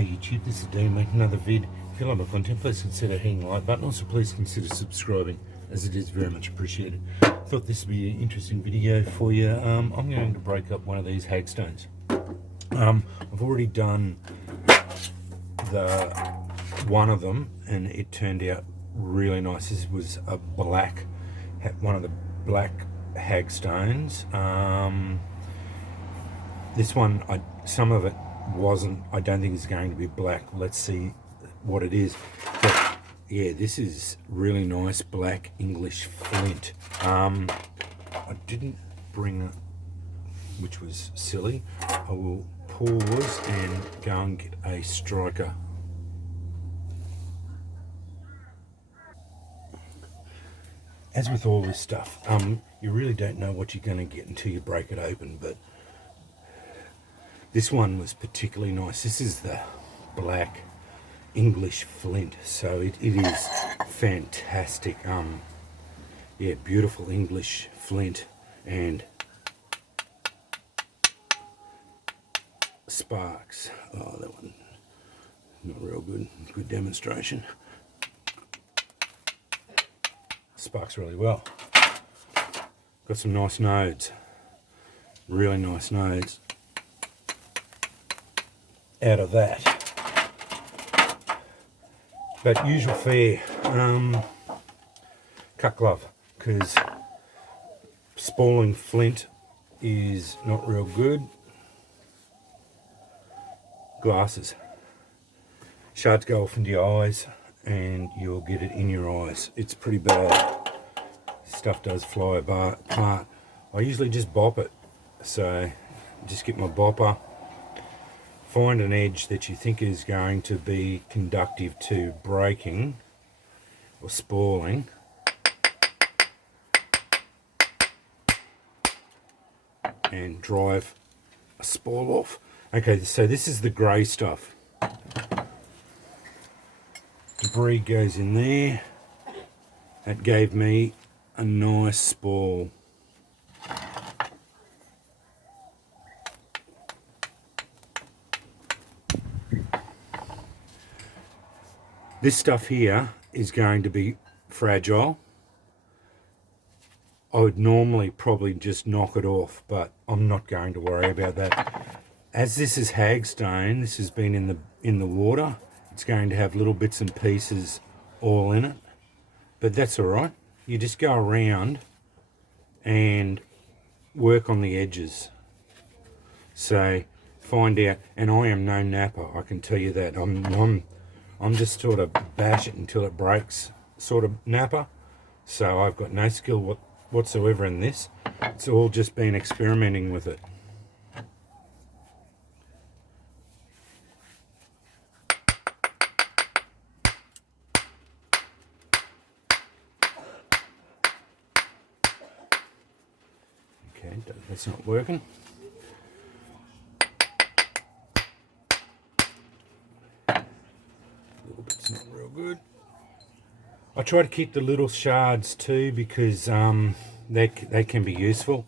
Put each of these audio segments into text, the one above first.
Hey YouTube, this is Dean making another vid. If you like my content, please consider hitting the like button. Also, please consider subscribing, as it is very much appreciated. Thought this would be an interesting video for you. I'm going to break up one of these hagstones. I've already done the one of them, and it turned out really nice. This was a black, one of the black hagstones. This one, some of it wasn't. I don't think it's going to be black. Let's see what it is. But yeah, this is really nice black English flint. I didn't bring it, which was silly. I will pause and go and get a striker. As with all this stuff, you really don't know what you're going to get until you break it open, but this one was particularly nice. This is the black English flint, so it is fantastic. Yeah, beautiful English flint and sparks. Oh, that one not real good. Good demonstration. Sparks really well. Got some nice nodes. Really nice nodes out of that. But usual fare, cut glove, because spalling flint is not real good. Glasses. Shards go off into your eyes and you'll get it in your eyes. It's pretty bad. Stuff does fly apart. I usually just bop it. So just get my bopper. Find an edge that you think is going to be conductive to breaking or spalling. And drive a spall off. Okay, so this is the grey stuff. Debris goes in there. That gave me a nice spall. This stuff here is going to be fragile. I would normally probably just knock it off, but I'm not going to worry about that. As this is hagstone, this has been in the water. It's going to have little bits and pieces all in it, but that's all right. You just go around and work on the edges. So find out, and I am no napper, I can tell you that. I'm just sort of bash it until it breaks sort of napper. So I've got no skill whatsoever in this. It's all just been experimenting with it. Okay, that's not working. It's not real good. I try to keep the little shards too, because they can be useful.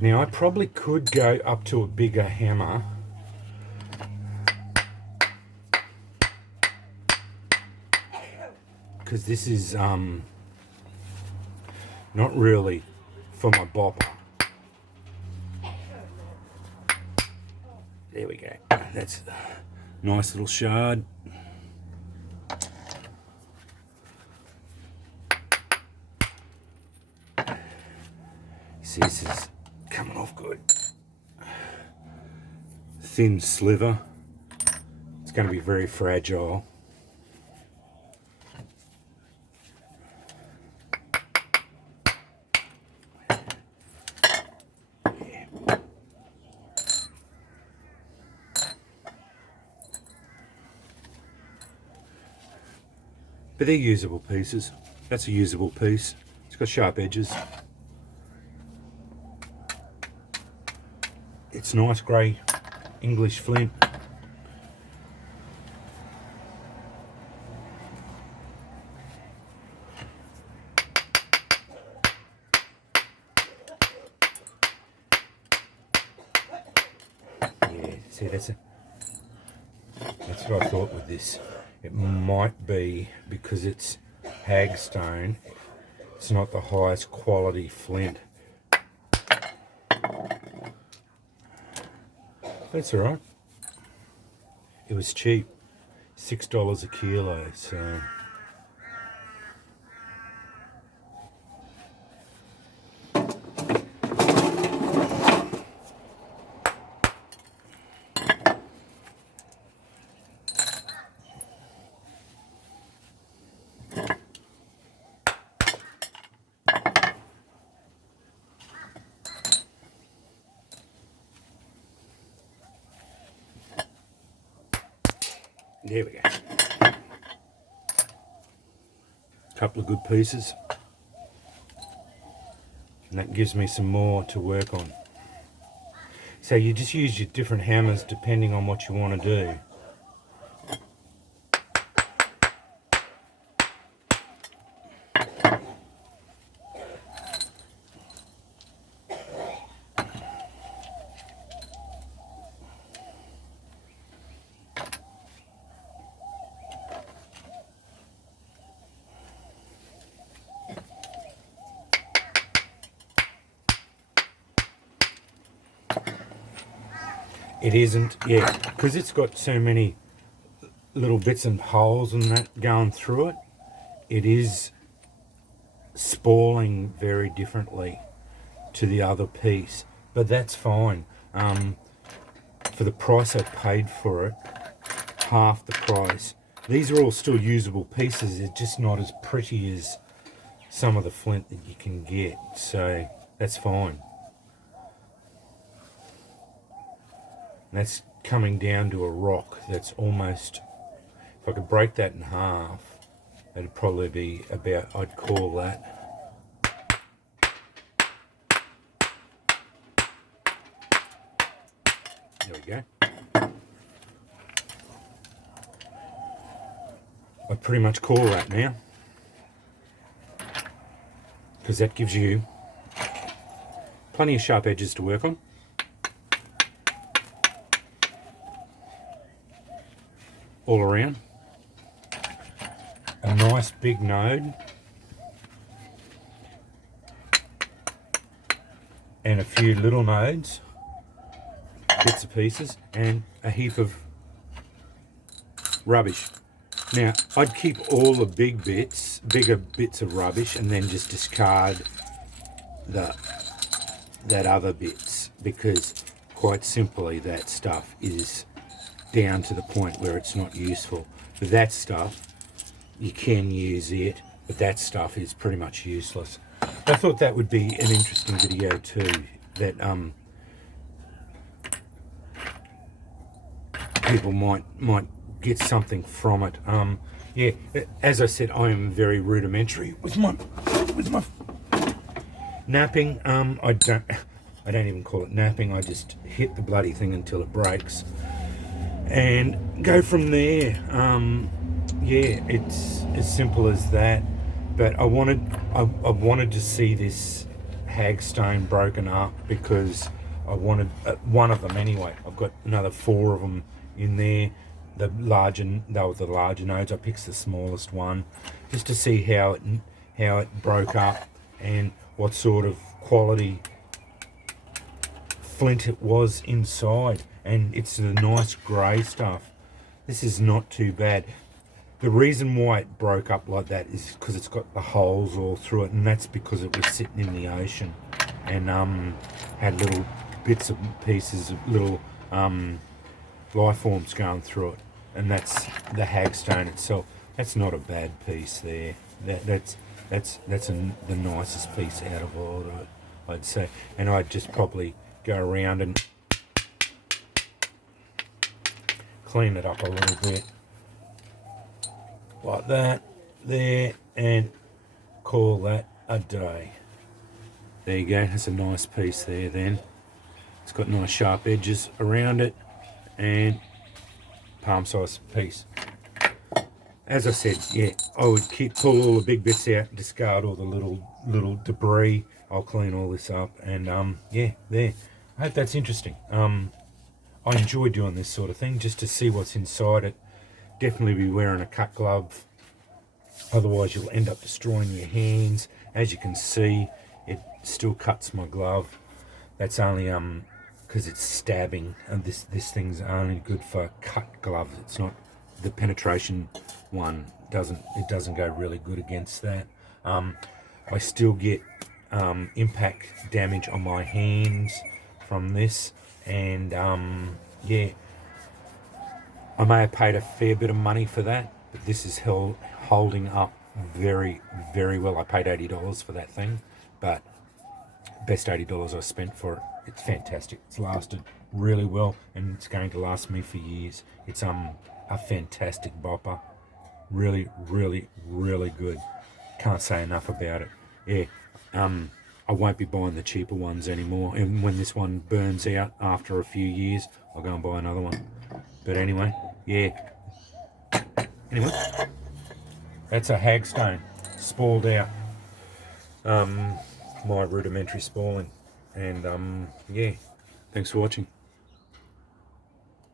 Now I probably could go up to a bigger hammer. Because this is not really for my bopper. There we go. That's a nice little shard. See, this is coming off good. Thin sliver. It's going to be very fragile. But they're usable pieces. That's a usable piece. It's got sharp edges. It's nice grey English flint. See, that's what I thought with this. It might be because it's hagstone, it's not the highest quality flint. That's alright. It was cheap, $6 a kilo, so. There we go. Couple of good pieces. And that gives me some more to work on. So you just use your different hammers depending on what you want to do. It isn't, yeah, because it's got so many little bits and holes and that going through it. It is spalling very differently to the other piece, but that's fine. For the price I paid for it, half the price. These are all still usable pieces. It's just not as pretty as some of the flint that you can get, so that's fine. That's coming down to a rock that's almost, if I could break that in half, that'd probably be about, I'd call that. There we go. I'd pretty much call that now, because that gives you plenty of sharp edges to work on. All around. A nice big node. And a few little nodes, bits of pieces, and a heap of rubbish. Now, I'd keep all the bigger bits of rubbish, and then just discard that other bits, because quite simply that stuff is down to the point where it's not useful. But that stuff, you can use it, but that stuff is pretty much useless. I thought that would be an interesting video too, that people might get something from it. Yeah, as I said, I am very rudimentary with my napping. I don't even call it napping. I just hit the bloody thing until it breaks and go from there. Yeah, it's as simple as that. But I wanted to see this hagstone broken up, because I wanted one of them anyway. I've got another 4 of them in there. They were the larger nodes. I picked the smallest one just to see how it broke up and what sort of quality flint it was inside. And it's the nice grey stuff. This is not too bad. The reason why it broke up like that is because it's got the holes all through it, and that's because it was sitting in the ocean and had little bits and pieces of little life forms going through it. And that's the hagstone itself. That's not a bad piece there. That's the nicest piece out of all of it, I'd say. And I'd just probably go around and clean it up a little bit like that there, and call that a day. There you go. That's a nice piece there. Then it's got nice sharp edges around it, and palm size piece. As I said, yeah, I would pull all the big bits out, discard all the little debris. I'll clean all this up, and yeah, there. I hope that's interesting. I enjoy doing this sort of thing just to see what's inside it. Definitely be wearing a cut glove, otherwise you'll end up destroying your hands. As you can see, it still cuts my glove. That's only because it's stabbing, and this thing's only good for cut gloves. It's not, the penetration one doesn't go really good against that. I still get impact damage on my hands from this, and yeah, I may have paid a fair bit of money for that, but this is holding up very, very well. I paid $80 for that thing, but best $80 I spent for it. It's fantastic. It's lasted really well, and it's going to last me for years. It's a fantastic bopper. Really, really, really good. Can't say enough about it. Yeah. I won't be buying the cheaper ones anymore. And when this one burns out after a few years, I'll go and buy another one. But anyway, yeah. Anyway, that's a hag-stone, spalled out. My rudimentary spalling. And yeah, thanks for watching.